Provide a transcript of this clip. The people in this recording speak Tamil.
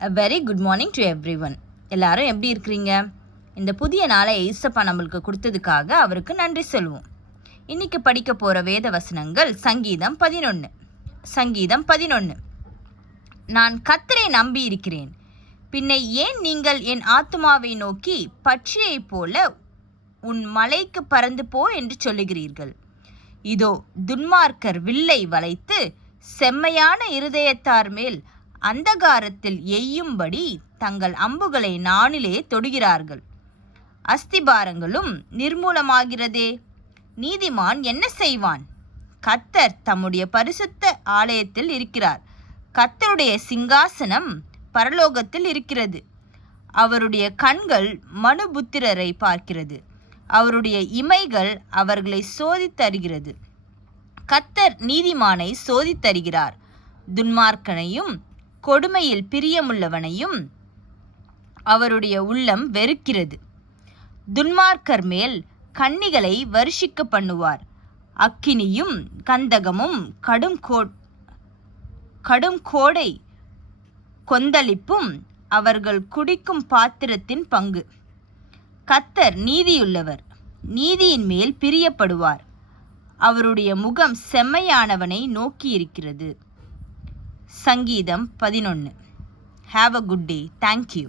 A very good morning to everyone. எல்லாரும் எப்படி இருக்கிறீங்க? இந்த புதிய நாளை ஏசப்பா நம்மளுக்கு கொடுத்ததுக்காக அவருக்கு நன்றி சொல்வோம். இன்னைக்கு படிக்க போகிற வேத வசனங்கள் சங்கீதம் 11. நான் கர்த்தரை நம்பி இருக்கிறேன். பின்னை ஏன் நீங்கள் என் ஆத்துமாவை நோக்கி பட்சியைப் போல உன் மலைக்கு பறந்து போ என்று சொல்லுகிறீர்கள்? இதோ துன்மார்க்கர் வில்லை வளைத்து செம்மையான இருதயத்தார் மேல் அந்தகாரத்தில் எய்யும்படி தங்கள் அம்புகளை நாணிலே தொடுகிறார்கள். அஸ்திபாரங்களும் நிர்மூலமாகிறதே. நீதிமான் என்ன செய்வான்? கர்த்தர் தம்முடைய பரிசுத்த ஆலயத்தில் இருக்கிறார். கர்த்தருடைய சிங்காசனம் பரலோகத்தில் இருக்கிறது. அவருடைய கண்கள் மனுபுத்திரரை பார்க்கிறது. அவருடைய இமைகள் அவர்களை சோதித்தருகிறது. கர்த்தர் நீதிமானை சோதித்தருகிறார். துன்மார்க்கனையும் கொடுமையில் பிரியமுள்ளவனையும் அவருடைய உள்ளம் வெறுக்கிறது. துன்மார்க்கர் மேல் கண்ணிகளை வருஷிக்க பண்ணுவார். அக்கினியும் கந்தகமும் கடும் கோடை கொந்தளிப்பும் அவர்கள் குடிக்கும் பாத்திரத்தின் பங்கு. கர்த்தர் நீதியுள்ளவர், நீதியின் மேல் பிரியப்படுவார். அவருடைய முகம் செம்மையானவனை நோக்கியிருக்கிறது. சங்கீதம் 11. Have a good day. Thank you.